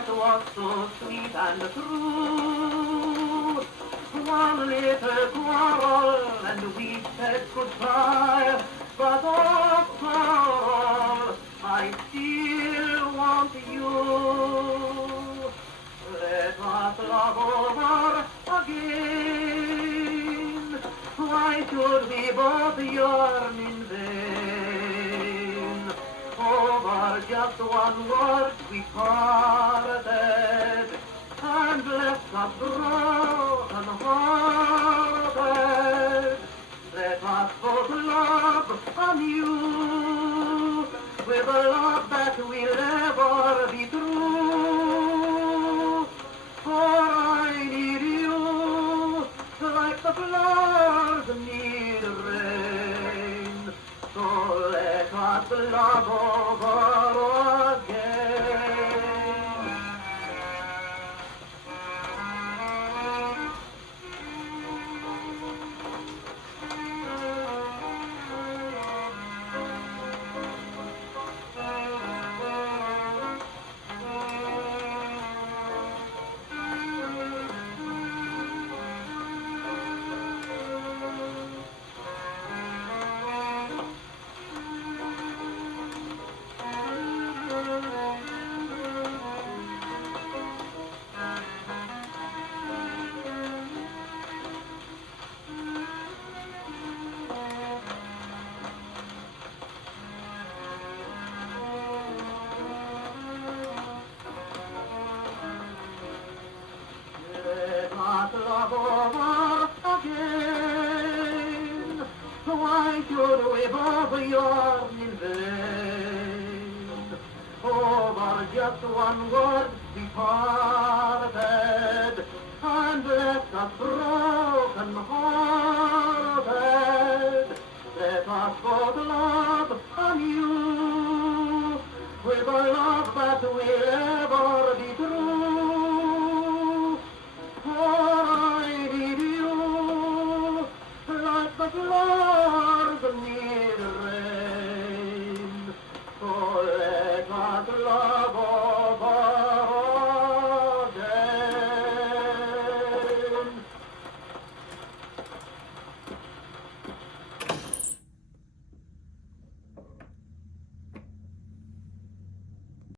that was so sweet and true. One little quarrel and we said goodbye, but after all, I still want you. Let us love over again. Why should we both yearn in vain? Over just one word we parted, and left us broken hearted. Let us both love anew, with a love that will ever be true. For I need you, like the flowers need rain. So let us love over again. Love over again. Why should we both yearn in vain? Over just one word we parted, and left us broken hearted. Let us both love anew, with a love that will ever